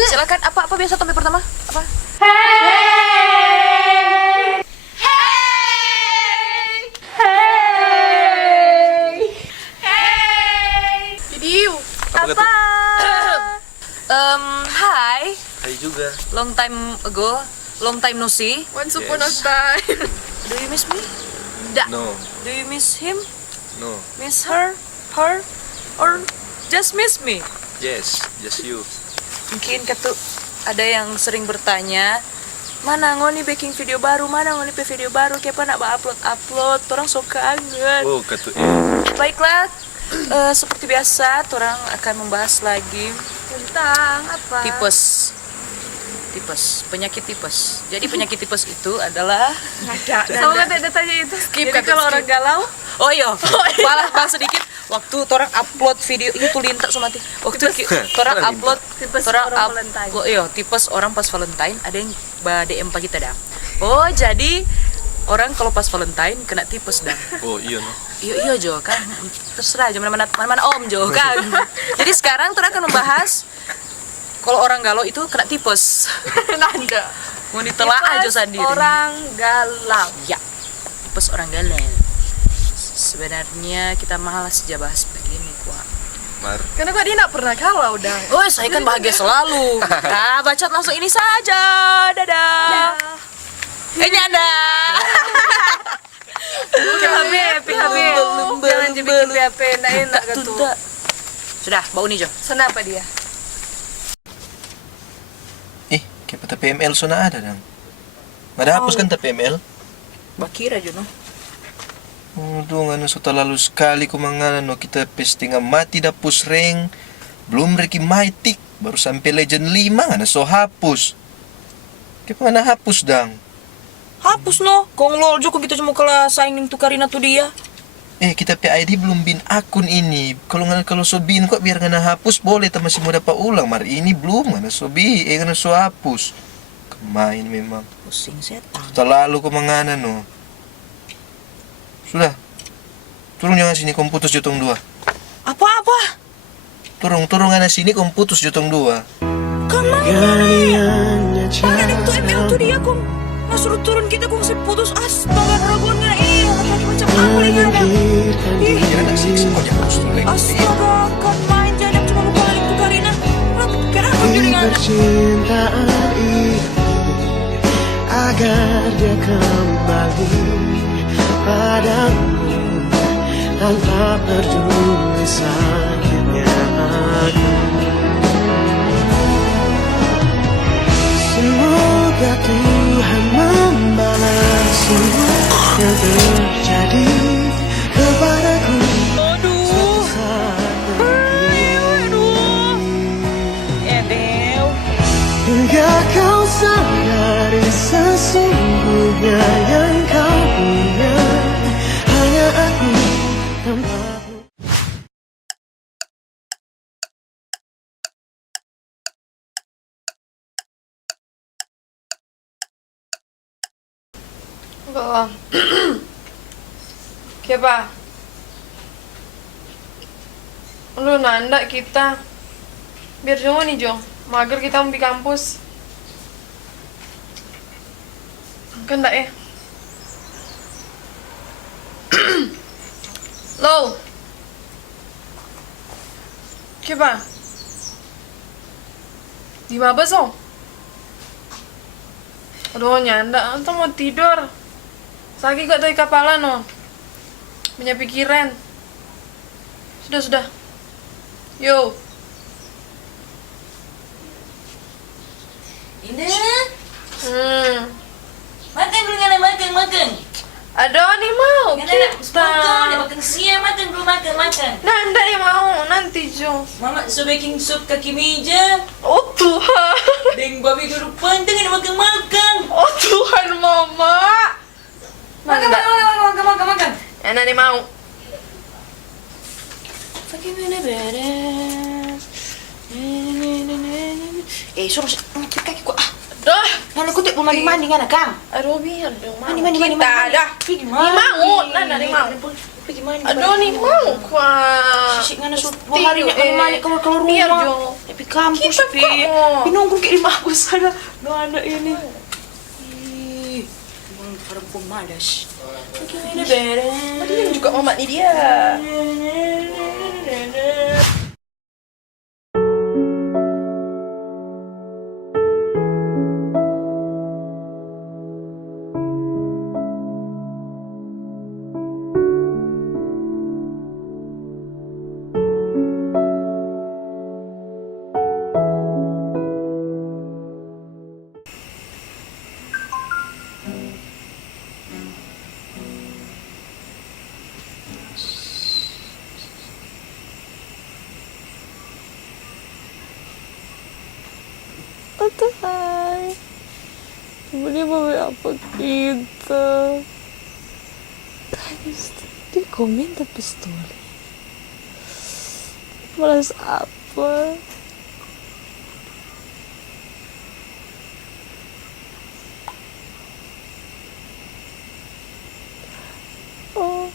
Silakan, apa biasa topik pertama? Apa? Hey! Hey! Hey! Hey! Jadi, Apa? Hai, Hai juga. long time ago, long time no see. Once upon a Yes. time. Do you miss me? No, Do you miss him? no. Miss her? Or just miss me? Yes, just you. Mungkin ketu ada yang sering bertanya, mana ngoni baking video baru, mana ngoni video baru, kepa nak upload, orang so kangen. Oh, katu. Baiklah, seperti biasa, orang akan membahas lagi Tentang apa? tipes, penyakit tipes. Jadi penyakit tipes itu adalah Tahu kan tadi tanya itu? Skip, Jadi kata kalau skip. orang galau, oh iya, balas sedikit. Waktu orang upload video itu lintas sama waktu orang upload tipes orang orang Valentine. oh iya, tipes orang pas Valentine ada yang DM pagi dah. Oh, jadi orang kalau pas Valentine kena tipes dah. Oh, iya no. Iya Jo kan, terserah aja mana Om Jo kan. Jadi sekarang kita akan membahas kalau orang galau itu kena tipes. nanda. Mau ditelaah aja sendiri. Orang galau. Ya, tipes orang galau. Sebenarnya kita malas aja bahas begini kuah. Mar. Karena kok dia nak pernah galau dah. Oh, saya kan bahagia selalu. Nah, bacot langsung ini saja. Dadah. Nyanda. PHP. Jangan dibikin PHP, nak enak gitu. Tunda. Sudah, bau nih Jo. Kenapa dia? Kayak peta PML sona ada dong. Nggak ada hapus kan peta PML? Bakira Jo no. Aduh, nganu so terlalu sekali ko mangana no kita pestinga mati dapus reng. Belum reki maitik, baru sampai legend 5 ngana so hapus. Kayak ngana hapus dang. Hapus no. Kong lol Jo kok kita cuma kalah saing tukarina tuh dia. Kita PID belum bin akun ini. Kalau so bin kok biar ngana hapus boleh, tapi masih mau dapat ulang. Mar ini belum ngana so ngana so hapus. Kemain memang. Pusing setan. Terlalu ko mangana no. Sudah. Turun jangan sini kom putus jotong 2. Apa? Turun ngana sini kom putus jotong 2. Mana nih tuh ML tuh dia kong. Nah suruh turun kita kong seputus. Astaga dragonnya. Tadi macam apa nih ada. Jangan nak siksa kau jangan putus dulu. Astaga, kan main jalan cuma mau balik tuh Karina. Kenapa jadi nggak? Percintaan itu agar dia kembali padamu tanpa peduli sakitnya aku. Semoga Tuhan membalas semua yang terjadi kepadaku. Suatu saat nanti. Hingga kau sadari sesungguhnya yang kau punya hanya aku tanpamu. Enggak. Siapa? Lu nanda kita. Biar jangan nih Jo. Mager kita mau di kampus. Kan enggak ya? Lo. Siapa? Di mabes oh? Aduh nyanda, entah mau tidur. Sakit kok dari kepala no. Banyak pikiran. Sudah. Yo. Ini. Makan dulu ngana makan. Aduh nih mau. Makan siang makan belum makan. Nah, enggak ya mau nanti Jo. Mama so baking sup kaki meja. Oh Tuhan. Deng babi duduk penting ini makan. Oh Tuhan mama. Makan. Enak nih mau. Pakai mana beres. Suruh kaki gua. Dah. Nana kutip belum mandi ngana Kang. Aduh biar dong mau. Mandi. Kita dah. Pergi Nih mau. Nana nih mau. Pergi gimana? Aduh nih mau kuah. Sik ngana sup hari ini mandi keluar Biar rumah. Jo. pi kampus Kita pi. kok mau. Pi nongkrong kayak di kampus sana. Nggak ada ini. Ih, emang perempuan malas. Gimana beres? Dia juga mama nih dia. Hai, boleh bawa apa kita? Guys, dia komen tapi story. Malas apa? Oh.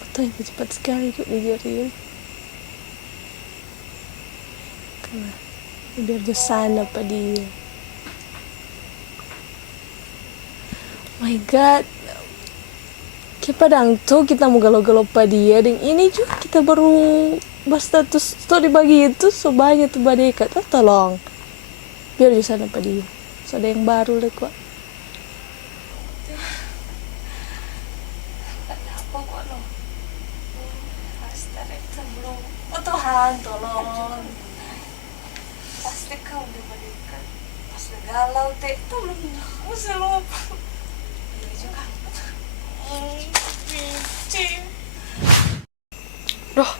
Betul, itu cepat sekali kok dijarin. Karena biar di sana pak dia. My God, kayak padang tuh kita mau galau-galau pak dia. Dan ini juga kita baru berstatus story bagi itu so banyak tuh badeka. Tolong, biar di sana pak dia. So ada yang baru deh kok. Apa kok lo? Astaga, belum. Oh Tuhan, tolong. Pasti kau udah balikan. Pas udah galau, teh. Itu belum usah lo. Iya juga. Duh,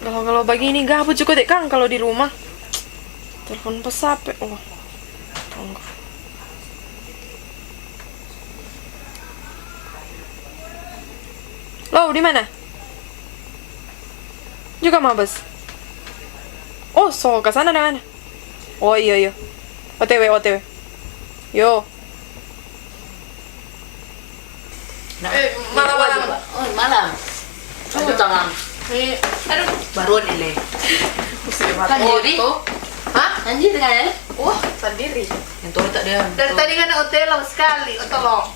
galau-galau begini gabut juga deh Kang kalau di rumah. Telepon pesape. Oh. Tunggu. Lo di mana? Juga mabes. Oh, so ke sana mana? Oh iya iya. OTW OTW. Yo. Malam-malam. Oh, malam. Aduh, tangan. Aduh, Baru nih, Le. sendiri. Hah? Anjir kan ya? Wah, sendiri. Yang tua tak dia. Dari tadi kan hotel sekali, tolong.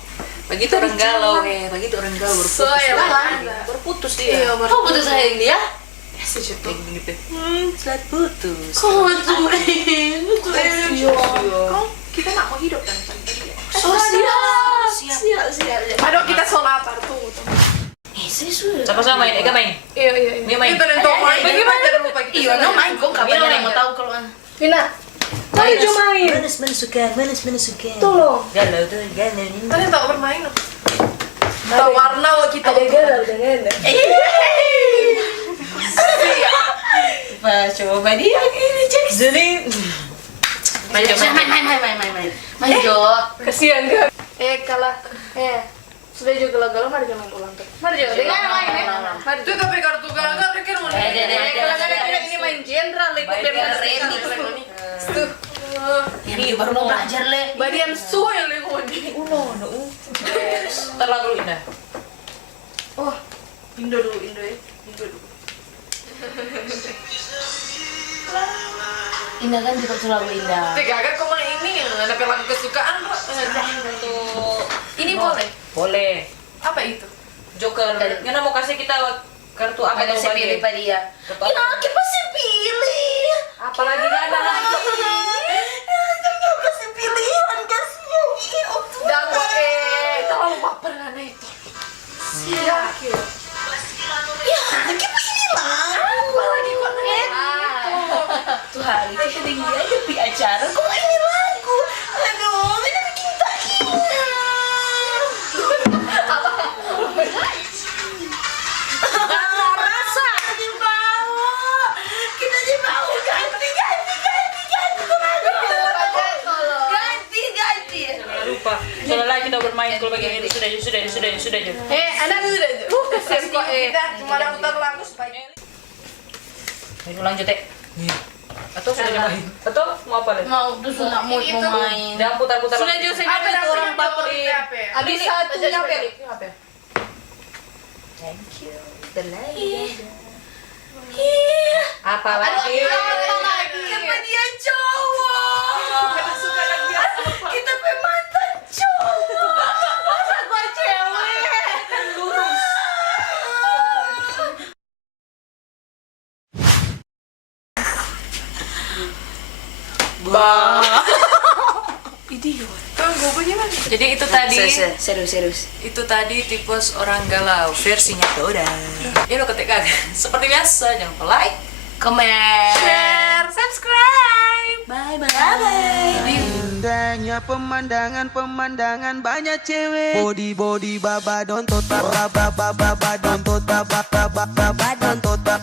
Begitu orang galau, begitu orang galau berputus. So, ya lah. Berputus Iya, dia. Kau putus sayang dia? Sejuta. Selat putus. Kau tuh, kau kita nak mau hidup dan sendiri. Oh, siap. Aduh, kita sonata tunggu. Sama-sama main, Eka main. Iya. Dia main. Itu nanti main. Bagaimana? Lupa kita. Iya, no main. Kau kapan yang mau tahu kalau Vina, kau cuma main. Manis suka. Tolong. Galau tuh, galau ini. Kalian tak bermain loh. Tahu warna kita. Ada galau dengan. Pas coba dia ini cek. Jadi main Jo. Kasihan kan? Kalah. Sudah juga galau-galau, mari jangan pulang tuh. Mari Jo, dengan main ya. Mari. Itu tapi kartu galau pikir mau. Kalau ini main jenderal, ikut biar Randy. Tuh. Ini baru mau belajar Le. Badian suhu yang lagi. Terlalu indah. Oh, Indo dulu ya. Indah kan juga terlalu indah. Tiga kan kau main ini ada pelang kesukaan Bro. Ini boleh. Boleh. Apa itu? Joker. Ngana mau kasih kita kartu apa Ada tahu saya bagi? pilih pak dia. Kartu apa? kita sih pilih. Apalagi gak ada lagi. Kasih pilihan kasih. Dan terlalu baper kan itu. Siap. Ya, kita ini lah. Apalagi kok Tuhan, itu tinggi aja di acara. Kok ini lagu? aduh, ini bikin tak Rasa. Kita dibawa ganti. lupa. Setelah kita bermain kalau bagian ini sudah. Anda sudah. Kasihan kok. Cuma ada putar lagu supaya. Ayo lanjut Atau sudah nyobain? Atau mau apa lagi? Mau sunat mau main. Jangan putar-putar. Sudah jauh saya itu orang baper. Habis satunya apa? Thank you. The lady. Apa lagi? Kenapa dia cowok? Kita mantan cowok. Masa gua cewek? Lurus. Idiot. Tunggu bagaimana? Jadi itu tadi. Serius. Itu tadi tipes orang galau versinya Dora. Ya lo ketik kan. Seperti biasa jangan lupa like, Comment. share, subscribe. Bye bye. Indahnya pemandangan banyak cewek. Body baba don't tota baba don't tota baba don't tota baba don't tota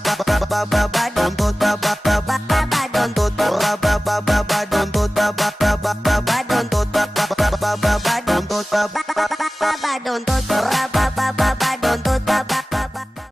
baba don't tota baba don't tota baba don't tota baba don't tota